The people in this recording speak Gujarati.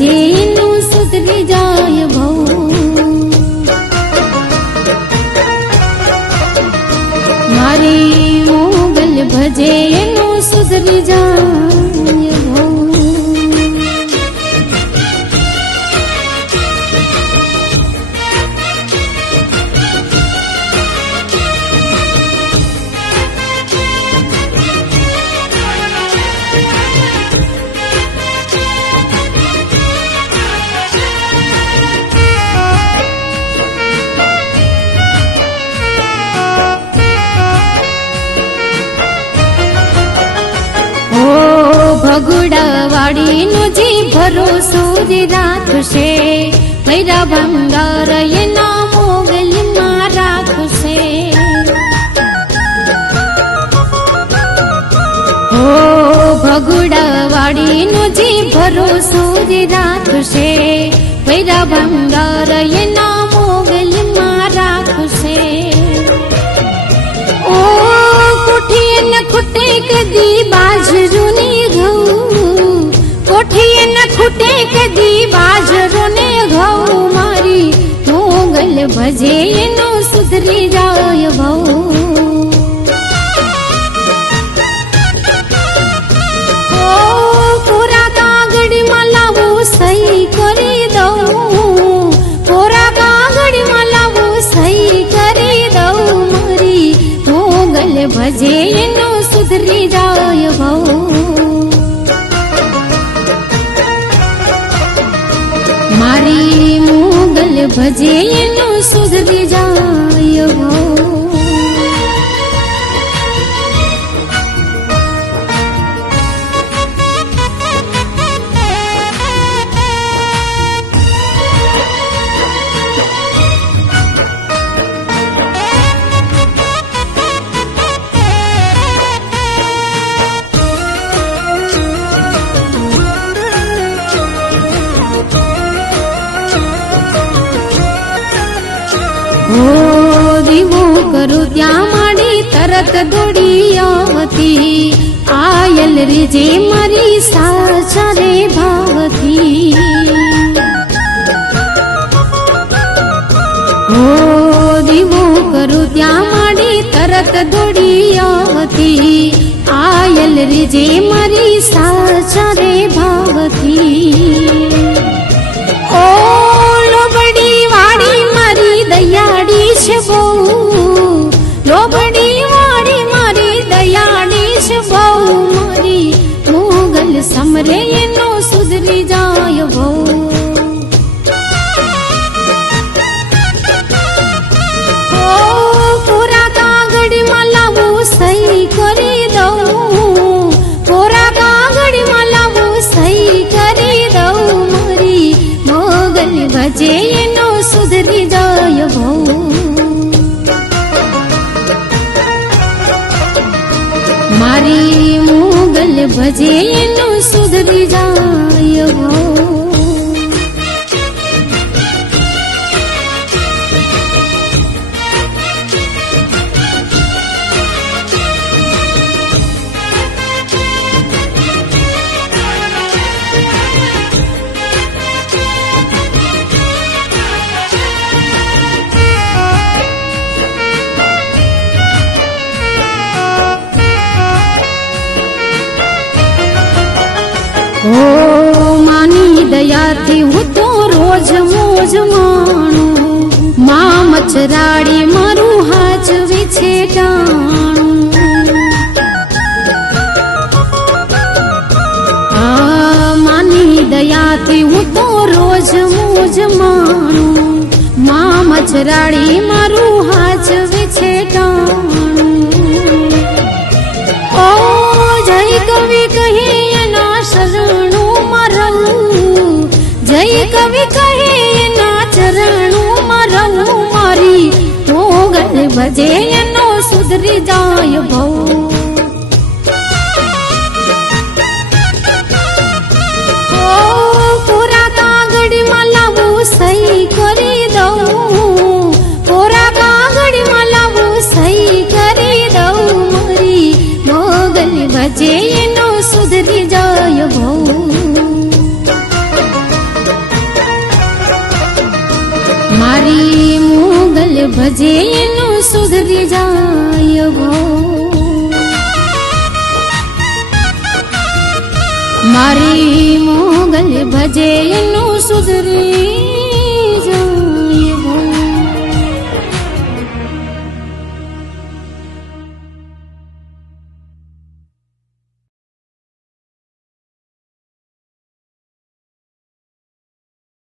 ભજે એનું સુધરી જાય ભવ મારી મોગલ ભજે એનું સુધરી જાય ભવ ભગુડા વાડીનો જે ભરોસો રાખશે ભૈરા ભંગાર એના મોગલમાં રાખશે ઓ ભગુડા વાડીનો જે ભરોસો રાખશે ભૈરા ભંગાર એના મોગલમાં રાખશે ઓ કોઠી ન ખૂટે કદી બાજરુની કોઠી ન ખૂટે કદી બાજરો ને ઘઉં મારી મોગલ ભજે એનો સુધરી જાય ભવ ઓ પૂરા કાગળમાં લાવું સહી કરી દઉં પૂરા કાગળમાં લાવું સહી કરી દઉં મારી મોગલ ભજે એનો સુધરી જાય ભવ મારી મોગલ ભજે એનું સુધરી જાય ભવ દીવો કરું ત્યાં માડી તરત દોડી આવતી આયલ રીજે મારી સાચા રે ભાવથી ઓ દીવો કરું ત્યાં માડી તરત દોડી આવતી આયલ રીજે મારી સાચા રે ભાવથી ઓ લોબડી વાડી મારી દયાળી છે બહુ લોબડી વાડી મારી દયાળી છે બહુ મારી મોગલ સમરે એનો સુધરી જાય બહુ ઓ પૂરા કાગળમાં લાવું સહી કરી દઉં પૂરા કાગળમાં લાવું સહી કરી દઉં મારી મોગલ ભજે એનો સુધરી જાય ભવ મારી મોગલ ભજે એનું સુધરી જાય ભવ ઓ માની દયાથી હું તો રોજ મોજ માણું મા મચરાડી મારું હાચવે છે ટાણું માની દયાથી હું તો રોજ મોજ માણું મા મચરાડી મારું હાચવે છે ટાણું ઓ જય કવિ કહે શરણું મરવું જય કવિ કહે એના ચરણું મરવું મારી મોગલ ભજે એનો સુધરી જાય ભવ ઓ પૂરા કાગળમાં લાવું સહી કરી દઉં પૂરા કાગળમાં લાવું સહી કરી દઉં મારી મોગલ ભજે એનો સુધરી જાય ભવ ભજે એનું સુધરી જાય ભાવ મારી મોગલ ભજે એનું સુધરી